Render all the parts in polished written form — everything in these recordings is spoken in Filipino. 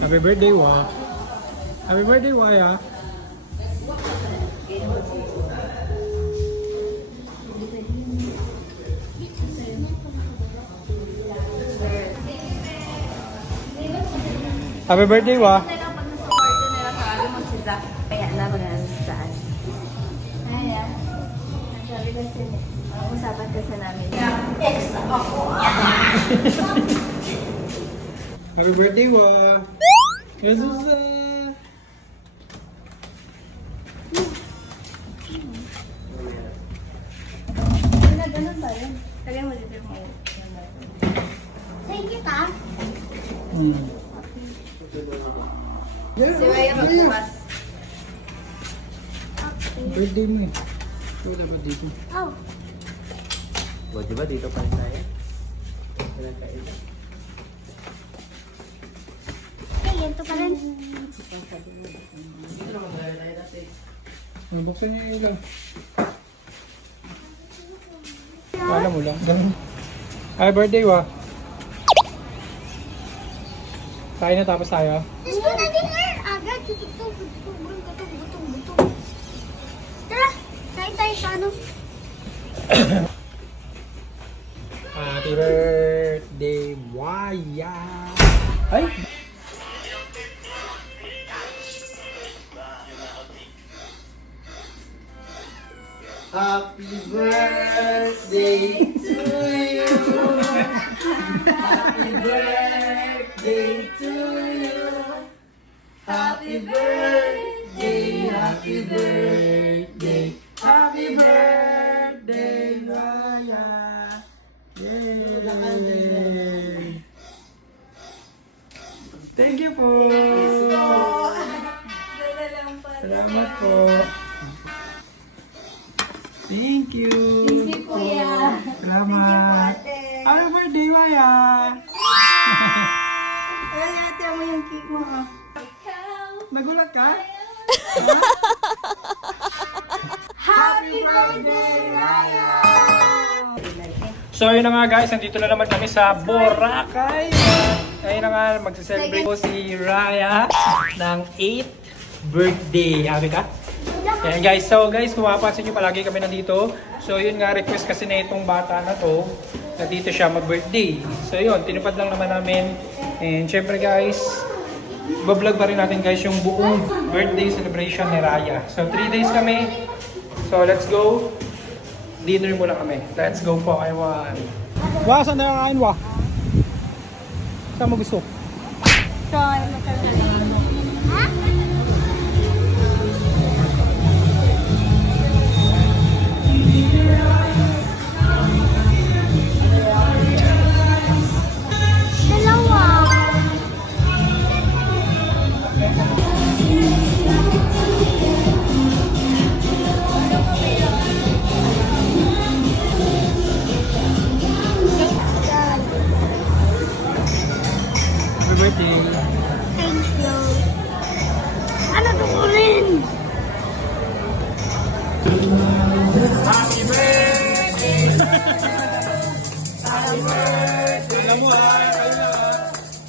Happy birthday, Wa. Happy birthday, Waya. Happy birthday, Wa. Kaya na mag-alas sa taas. Ay, sabi kasi, usapan kasi namin. Extra ako. Happy birthday, Wa. Jesus. Ganun ba yun? Kaya mo dito mo. Thank you, ka. Si Waya magbukas. Birthday mo eh. Ito dapat dito. Oh. O, diba dito pa tayo? Hey, ito pa rin. Buksan niyo yung ilan. Kala mo lang. Happy birthday, Wa. Kain na tapos tayo. Let's go na dinner! Agad! Gutom. Tara! Kain tayo sa ano? Happy birthday, Waya. Ay! Happy birthday to you. Happy birthday to you. Happy birthday, happy birthday, happy birthday, Raya. Yay! Thank you po. Salamat po. Thank you. Thank you, Kuya. Salamat. Happy birthday, Waya. Ay, ate mo yung cake mo. Nagulat ka? Happy birthday, Raya! So yun na nga guys, nandito na naman kami sa Boracay. Ayun na nga, magsa-celebrate po si Raya ng 8th birthday. Happy ka? Ayan guys, so guys, kung mapapansin nyo palagi kami nandito. So yun nga, request kasi na itong bata na to, na dito siya mag-birthday. So yun, tinupad lang naman namin. And syempre guys, bablog pa rin natin guys yung buong birthday celebration ni Raya. So 3 days kami. So let's go. Dinner muna kami. Let's go po, Iwan. Wa, saan na kakain, Wa? Saan mo gusto? So, ano ka na? Ha? Dalawa. Happy birthday. Thank you. Ano to ko rin? Happy birthday! Happy birthday! Alam mo ha,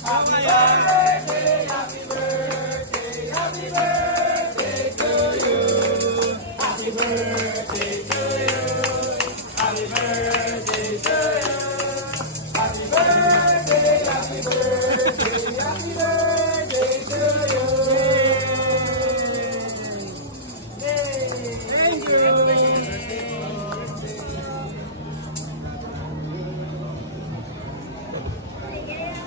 happy birthday, happy birthday, happy birthday to you. Happy birthday to you. Happy birthday to you. Happy birthday, happy birthday, happy birthday to you. Thank you.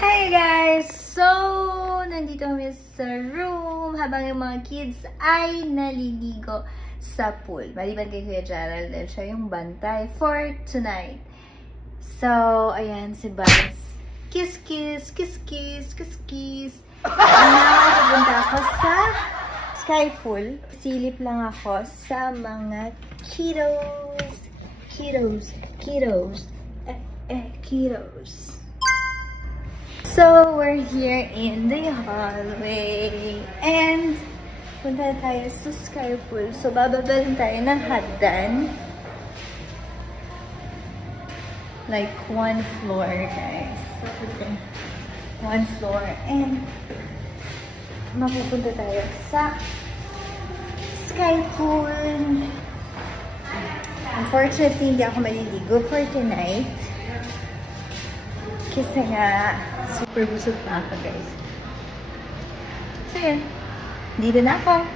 Hi guys! So, nandito kami sa room habang yung mga kids ay naliligo sa pool. Maliban kay Kuya Gerald dahil siya yung bantay for tonight. So, ayan si Baz. Kiss, kiss, kiss, kiss, kiss, kiss. Pupunta ako sa Sky Pool. Silip lang ako sa mga kiddos. Kiddos. Kiddos. Kiddos. So, we're here in the hallway. And, punta tayo sa Sky Pool. So, bababalin tayo ng hagdan. Like, one floor, guys. One floor. And, mapupunta tayo sa Sky Pool. Unfortunately, hindi ako maliligo for tonight. Kasi nga, super busog na ako, guys. So, yun. Dito na ako.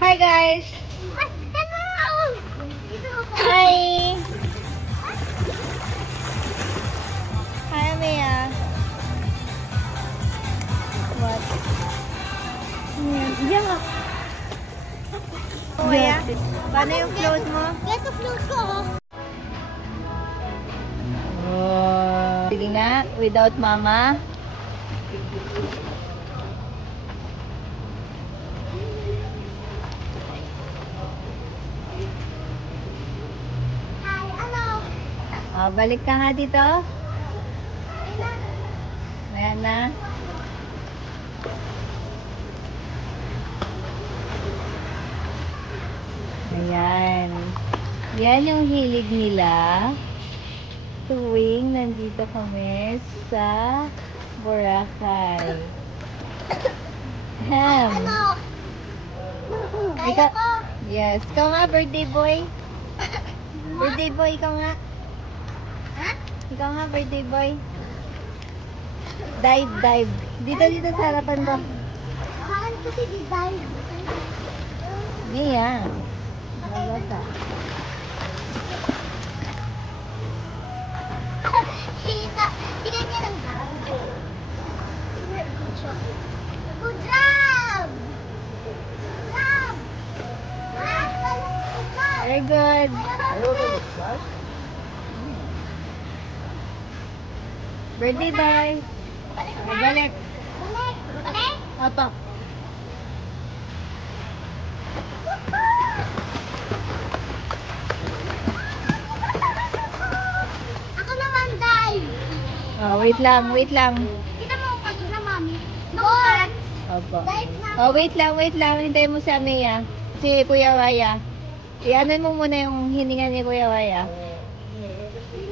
Hi, guys! Hi! Hi, Mia. What? Yeah. Oh, yeah. Paano yung float mo? Ito float ko, Oh. Sige nga, without mama. Hi, ano? Oh, balik ka nga dito. Ayan na. Ayan. Yan yung hilig nila tuwing nandito kami sa Boracay. Ham. Ano? Kaya Ikaw, ko. yes. Ikaw nga, birthday boy. Birthday boy, ikaw nga. Ha? Ikaw nga, birthday boy. Dive, dive. Dito, dito sa harapan mo. Akan kasi design. Mia. Wala ka. Sita, tingnan niya lang. Good job! Very good. Birthday boy. Balik. Balik! Balik! Apa. Ako naman, dive! Oh, wait lang, wait lang. Kita mo pag na, mami. Doon! Opo. Dive na. Oh, wait lang, wait lang. Hintayin mo si Amea. Si Kuya Waya. Ianan mo muna yung hininga ni Kuya Waya.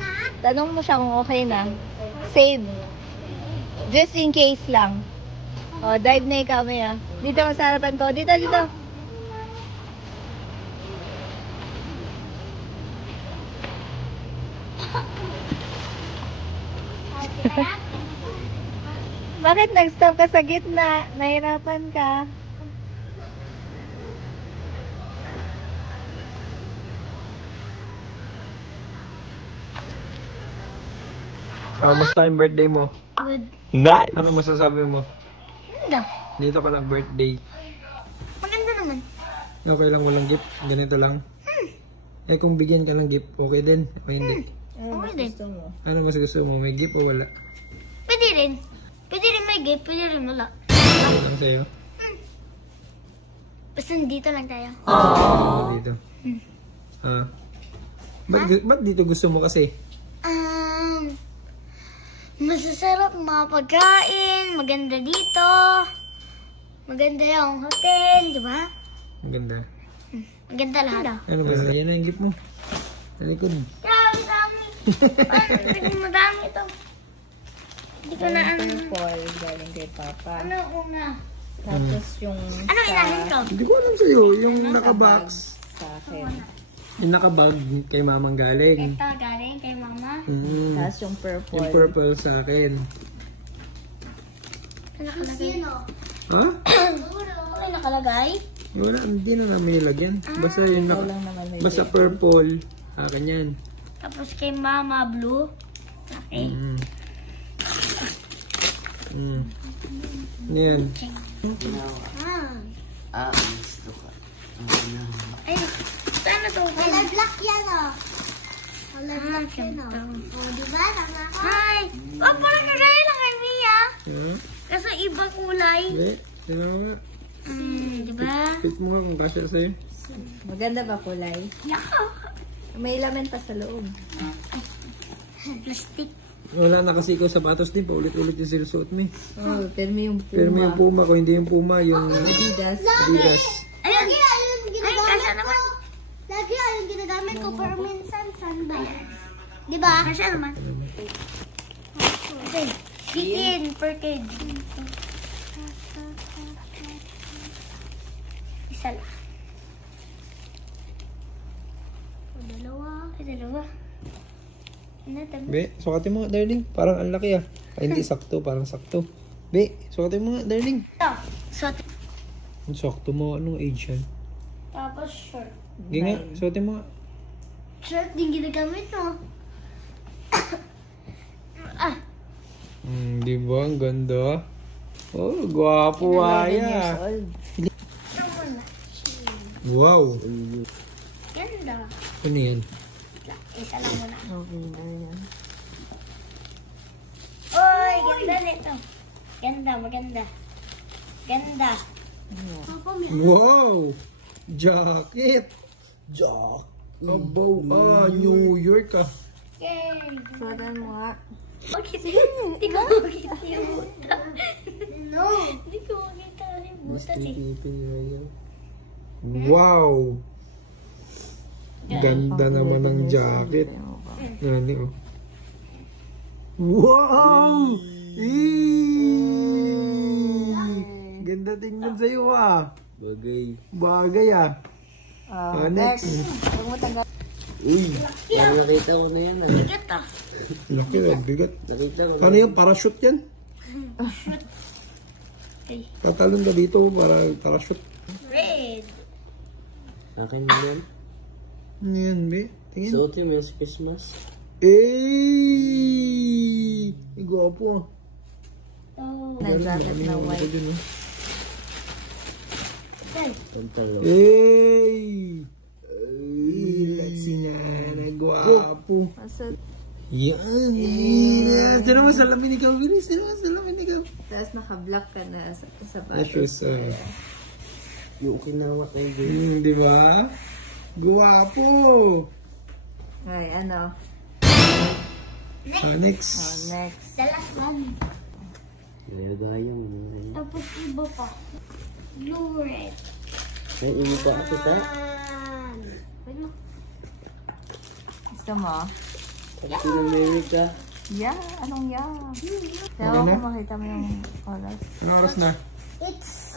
Na? Tanong mo siya kung okay na. Save. Just in case lang. Oh, dive na ikaw, Mea. Dito ka sa harapan ko. Dito, dito. Bakit nag-stop ka sa gitna? Nahirapan ka. Kamusta yung birthday mo? Good. Nice! Ano masasabi mo? Ganda. Dito ka lang birthday. Maganda naman. Okay lang walang gift? Ganito lang? Eh kung bigyan ka ng gift, okay din? O hindi? Okay din. Ano mas gusto mo? May gift o wala? Pwede rin. Pwede rin may gift, pwede rin wala. Okay lang sa'yo? Basta dito lang tayo. Dito. Ba't dito gusto mo kasi? Masasarap mga pagkain, maganda dito. Maganda yung hotel, di ba? Maganda. Maganda lahat. Ano ba? Yan na yung gift mo. Talikod. Grabe dami. Parang madami ito. Hindi ko na ano. Purple, galing kay Papa. Ano una? Tapos yung Ano ilahin ko? Hindi ko alam sa'yo. Yung nakabox. sa akin. Yung nakabag kay mamang galing. Ito galing kay mama. Tapos yung purple. Yung purple sa akin. Ano nakalagay? Ha? Ano nakalagay? Wala, hindi na namin nilagyan. Basta yun Ikaw lang naman may basta purple. Akin yan. Tapos kay Mama Blue. Okay. Yan. Gusto ka. Ay, paano to? Color black yan o. Color black yan o. O, diba? Tama ka? Ay! Oh, parang kagaya lang kay Mia. Ha? Kasi iba kulay. Hindi. Sino nga? Diba? Pick mo nga kung kasya sa'yo. Maganda ba kulay? Yako! May laman pa sa loob. Plastic. Wala na kasi ikaw sapatos din. Paulit-ulit yung sinusuot mo eh. Oh, pero may yung puma. Pero may yung Puma. Kung hindi yung Puma, yung Adidas. Adidas. Ayun! Lagi ayun ginagamit kasya ko. naman. Lagi ayun ginagamit ko. Pero minsan, saan ba yan? Diba? Kasya naman. Okay. Bitin per kid. Isa lang. Dalawa. Ay, dalawa. Ano, tama? Be, sukatin mo nga, darling. Parang ang laki ah. Ay, hindi sakto. Parang sakto. Be, sukatin mo nga, darling. Ito. So, Sakto mo. Anong age yan? tapos short. Hindi nga, sukatin mo nga. Shirt din ginagamit mo. Di ba? Ang ganda. Oh, gwapo 11 years Aya. old. Wow. Ganda. Ano yan? Isa lang muna. Okay na yan. Oy, ganda nito. Ganda, maganda. Ganda. Wow! Jacket! Abaw, New York ah. Yay! Suotan mo nga. Okay, hindi ko makita yung buta. No. Hindi ko makita yung buta eh. Wow! Ganda naman ng jacket. Nani oh. Wow! Ganda tingnan sa'yo ah. Bagay. Bagay ah. Next. Huwag mo tagal. Uy, nakita ko na yan. Bigat ah. Laki ah, bigat. Nakita ko na. Paano yan? Parachute yan? Okay. Tatalon ka dito para parachute. Red. Akin na yan. Ano yan, be? Tingin. Suotin mo yung Christmas. Gwapo ah. Oh. Na jacket na Ito white. din, oh. Pantalo. Let's see na. Nagwapo. Masot. Yan. Yes. Diyan naman salamin ikaw. Bilis. Diyan naman salamin ikaw. Tapos naka-block ka na sa Shoes. sapatos. Yung kinawa ko yun. Di ba? Gwapo. Okay, ano? Next. Oh, next. The last one. Gaya-gayang. Tapos iba pa. Blue red. Ay, imita ka kita. Ano? Gusto mo? Captain America. Yeah, anong yeah? Kaya Ano na? ako makita mo yung oras. Ano oras na? It's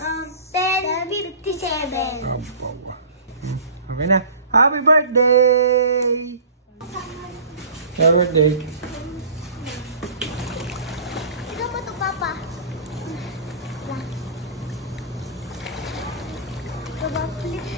10:57. Okay na. Happy birthday! Happy birthday. Ito mo to, Papa. Papa, please.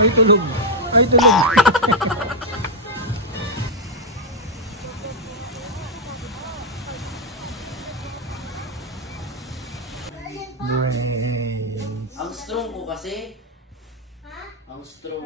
Ay, tulog. Ay, tulog. Brains. Ang strong ko kasi. Ang strong.